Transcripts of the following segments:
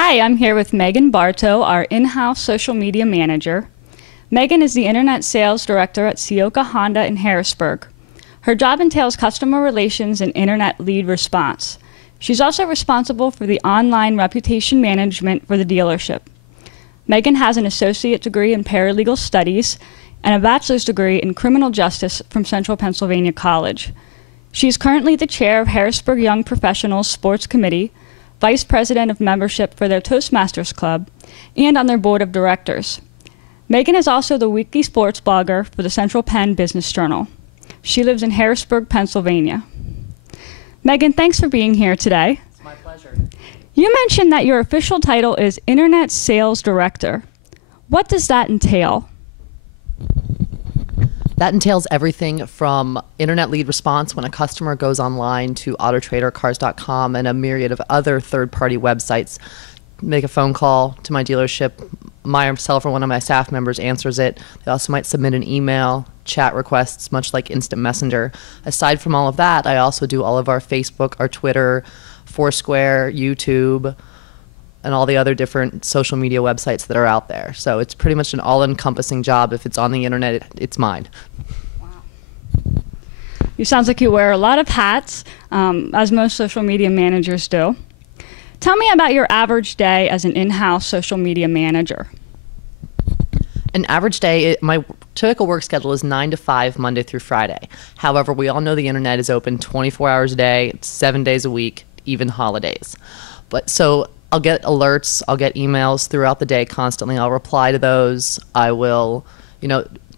Hi, I'm here with Megan Bartow, our in-house social media manager. Megan is the Internet Sales Director at Ciocca Honda in Harrisburg. Her job entails customer relations and Internet lead response. She's also responsible for the online reputation management for the dealership. Megan has an associate degree in paralegal studies and a bachelor's degree in criminal justice from Central Pennsylvania College. She is currently the chair of Harrisburg Young Professionals Sports Committee, vice president of membership for their Toastmasters Club, and on their board of directors. Megan is also the weekly sports blogger for the Central Penn Business Journal. She lives in Harrisburg, Pennsylvania. Megan, thanks for being here today. It's my pleasure. You mentioned that your official title is Internet Sales Director. What does that entail? That entails everything from internet lead response when a customer goes online to AutoTrader, Cars.com, and a myriad of other third-party websites. Make a phone call to my dealership. Myself or one of my staff members answers it. They also might submit an email, chat requests, much like Instant Messenger. Aside from all of that, I also do all of our Facebook, our Twitter, Foursquare, YouTube, and all the other different social media websites that are out there. So it's pretty much an all-encompassing job. If it's on the internet, it's mine. Wow. You sounds like you wear a lot of hats, as most social media managers do. Tell me about your average day as an in-house social media manager. An average day, my typical work schedule is 9 to 5, Monday through Friday. However, we all know the internet is open 24 hours a day, 7 days a week, even holidays. So I'll get alerts, I'll get emails throughout the day constantly. I'll reply to those. I will,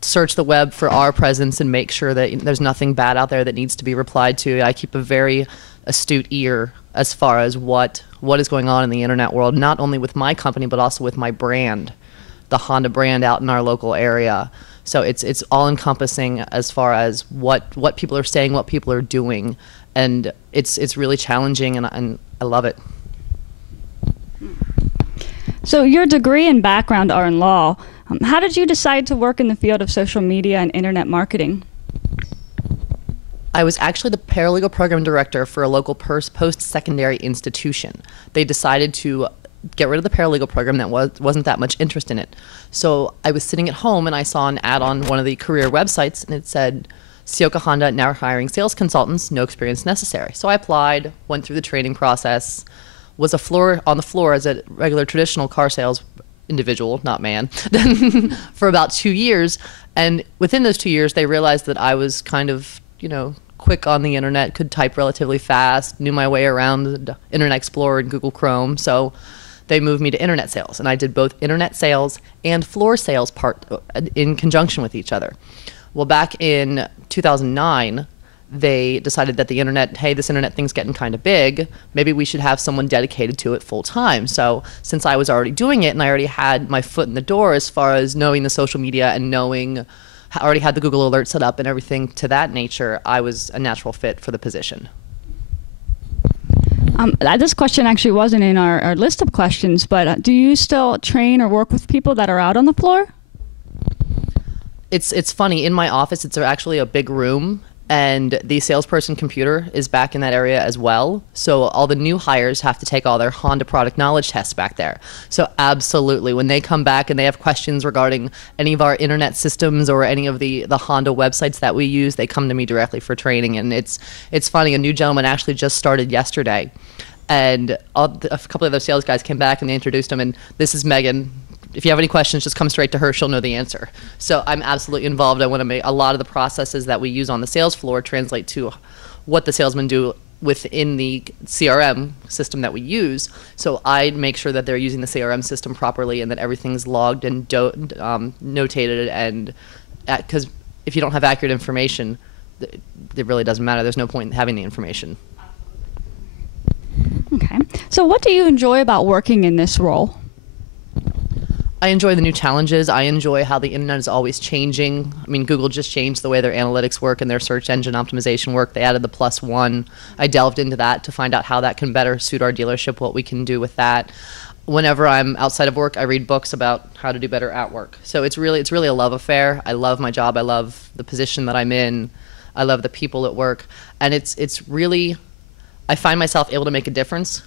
search the web for our presence and make sure that there's nothing bad out there that needs to be replied to. I keep a very astute ear as far as what is going on in the internet world, not only with my company, but also with my brand, the Honda brand out in our local area. So it's all encompassing as far as what people are saying, what people are doing, and it's really challenging, and I love it. So your degree and background are in law. How did you decide to work in the field of social media and internet marketing? I was actually the paralegal program director for a local post-secondary institution. They decided to get rid of the paralegal program. That wasn't that much interest in it. So I was sitting at home and I saw an ad on one of the career websites, and it said, Ciocca Honda now hiring sales consultants, no experience necessary. So I applied, went through the training process, was on the floor as a regular traditional car sales individual, not man, for about 2 years. And within those 2 years, they realized that I was kind of, quick on the internet, could type relatively fast, knew my way around the Internet Explorer and Google Chrome. So they moved me to internet sales, and I did both internet sales and floor sales in conjunction with each other. Well, back in 2009, they decided that this internet thing's getting kind of big. Maybe we should have someone dedicated to it full time. So since I was already doing it and I already had my foot in the door as far as knowing the social media and I already had the Google Alert set up and everything to that nature, I was a natural fit for the position. This question actually wasn't in our list of questions, but do you still train or work with people that are out on the floor? It's funny. In my office, it's actually a big room, and the salesperson computer is back in that area as well. So all the new hires have to take all their Honda product knowledge tests back there. So absolutely, when they come back and they have questions regarding any of our internet systems or any of the Honda websites that we use, they come to me directly for training. And it's funny, a new gentleman actually just started yesterday, and a couple of those sales guys came back and they introduced him, and this is Megan. If you have any questions, just come straight to her. She'll know the answer. So I'm absolutely involved. I want to make a lot of the processes that we use on the sales floor translate to what the salesmen do within the CRM system that we use. So I make sure that they're using the CRM system properly and that everything's logged and notated. And because if you don't have accurate information, it really doesn't matter. There's no point in having the information. Okay. So what do you enjoy about working in this role? I enjoy the new challenges. I enjoy how the internet is always changing. I mean, Google just changed the way their analytics work and their search engine optimization work. They added the +1. I delved into that to find out how that can better suit our dealership, what we can do with that. Whenever I'm outside of work, I read books about how to do better at work. So it's really a love affair. I love my job. I love the position that I'm in. I love the people at work. And it's really, I find myself able to make a difference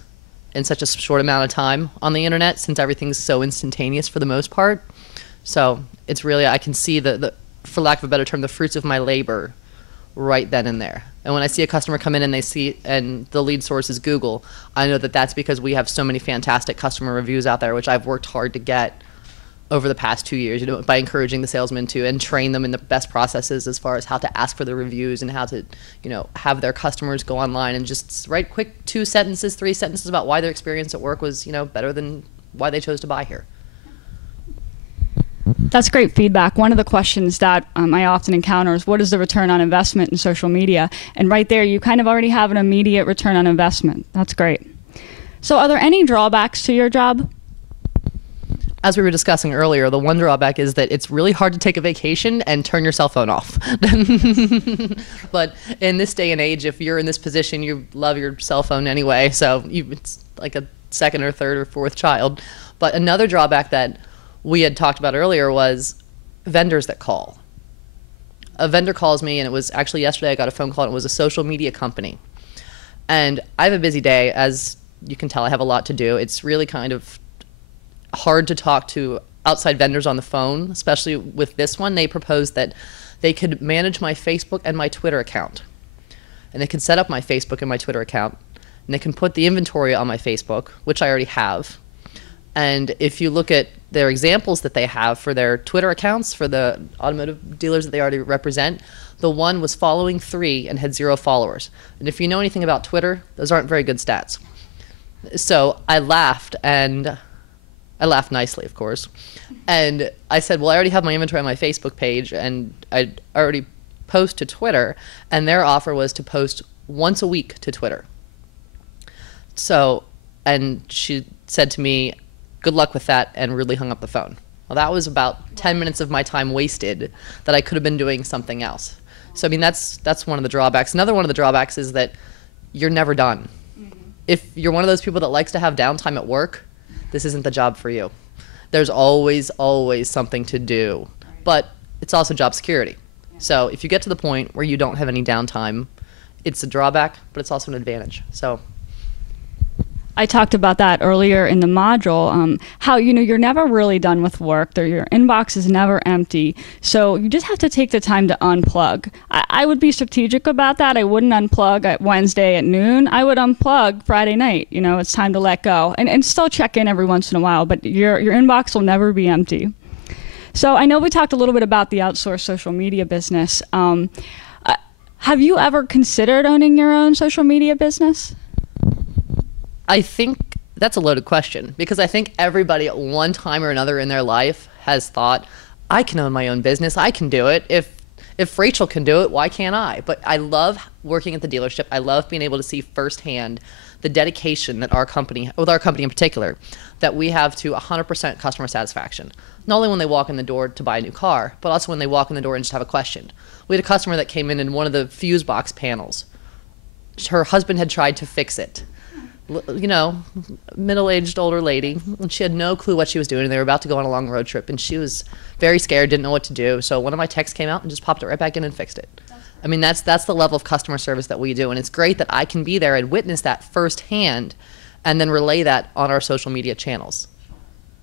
in such a short amount of time on the internet, since everything's so instantaneous for the most part. So it's really, I can see for lack of a better term, the fruits of my labor right then and there. And when I see a customer come in and they see, and the lead source is Google, I know that that's because we have so many fantastic customer reviews out there, which I've worked hard to get over the past 2 years, by encouraging the salesmen to and train them in the best processes as far as how to ask for the reviews and how to, have their customers go online and just write quick 2 sentences, 3 sentences about why their experience at work was, better than why they chose to buy here. That's great feedback. One of the questions that I often encounter is, what is the return on investment in social media? And right there, you kind of already have an immediate return on investment. That's great. So are there any drawbacks to your job? As we were discussing earlier, the one drawback is that it's really hard to take a vacation and turn your cell phone off. But in this day and age, if you're in this position, you love your cell phone anyway, so it's like a second or third or fourth child. But another drawback that we had talked about earlier was vendors that call. A vendor calls me, and it was actually yesterday I got a phone call, and it was a social media company. And I have a busy day. As you can tell, I have a lot to do. It's really kind of hard to talk to outside vendors on the phone, especially with this one. They proposed that they could manage my Facebook and my Twitter account. And they could set up my Facebook and my Twitter account, and they can put the inventory on my Facebook, which I already have. And if you look at their examples that they have for their Twitter accounts, for the automotive dealers that they already represent, the one was following 3 and had 0 followers. And if you know anything about Twitter, those aren't very good stats. So I laughed, and I laughed nicely, of course. And I said, well, I already have my inventory on my Facebook page, and I already post to Twitter, and their offer was to post once a week to Twitter. So, and she said to me, good luck with that, and really hung up the phone. Well, that was about 10 minutes of my time wasted that I could have been doing something else. So, I mean, that's one of the drawbacks. Another one of the drawbacks is that you're never done. If you're one of those people that likes to have downtime at work, this isn't the job for you. There's always something to do. But it's also job security. So if you get to the point where you don't have any downtime, it's a drawback, but it's also an advantage. So I talked about that earlier in the module, how, you're never really done with work. Your inbox is never empty. So you just have to take the time to unplug. I would be strategic about that. I wouldn't unplug at Wednesday at noon. I would unplug Friday night. It's time to let go. And still check in every once in a while, but your inbox will never be empty. So I know we talked a little bit about the outsourced social media business. Have you ever considered owning your own social media business? I think that's a loaded question, because I think everybody at one time or another in their life has thought, I can own my own business. I can do it. If Rachel can do it, why can't I? But I love working at the dealership. I love being able to see firsthand the dedication that our company, with our company in particular, that we have to 100% customer satisfaction. Not only when they walk in the door to buy a new car, but also when they walk in the door and just have a question. We had a customer that came in one of the fuse box panels. Her husband had tried to fix it. Middle-aged older lady, and she had no clue what she was doing, and they were about to go on a long road trip, and she was very scared, didn't know what to do. So one of my techs came out and just popped it right back in and fixed it. I mean, that's the level of customer service that we do, and it's great that I can be there and witness that firsthand and then relay that on our social media channels.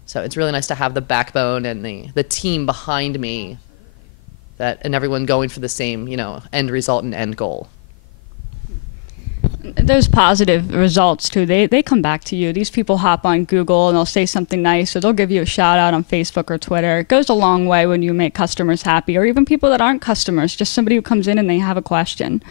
So it's really nice to have the backbone and the team behind me, and everyone going for the same, end result and end goal. There's positive results too. They come back to you. These people hop on Google and they'll say something nice, or they'll give you a shout out on Facebook or Twitter. It goes a long way when you make customers happy, or even people that aren't customers, just somebody who comes in and they have a question.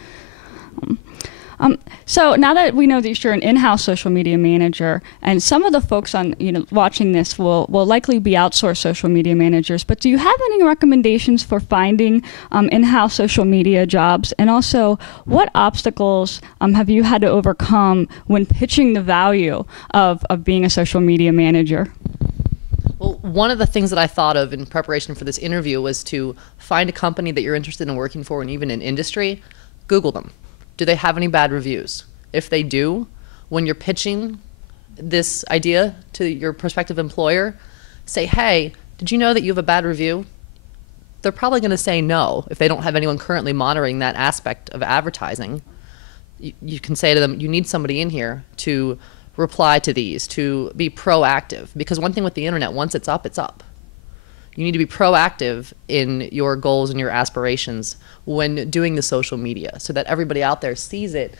So now that we know that you're an in-house social media manager, and some of the folks on watching this will likely be outsourced social media managers, but do you have any recommendations for finding in-house social media jobs? And also, what obstacles have you had to overcome when pitching the value of being a social media manager? Well, one of the things that I thought of in preparation for this interview was to find a company that you're interested in working for, and even in industry, Google them. Do they have any bad reviews? If they do, when you're pitching this idea to your prospective employer, say, hey, did you know that you have a bad review? They're probably going to say no if they don't have anyone currently monitoring that aspect of advertising. You can say to them, you need somebody in here to reply to these, to be proactive. Because one thing with the internet, once it's up, it's up. You need to be proactive in your goals and your aspirations when doing the social media so that everybody out there sees it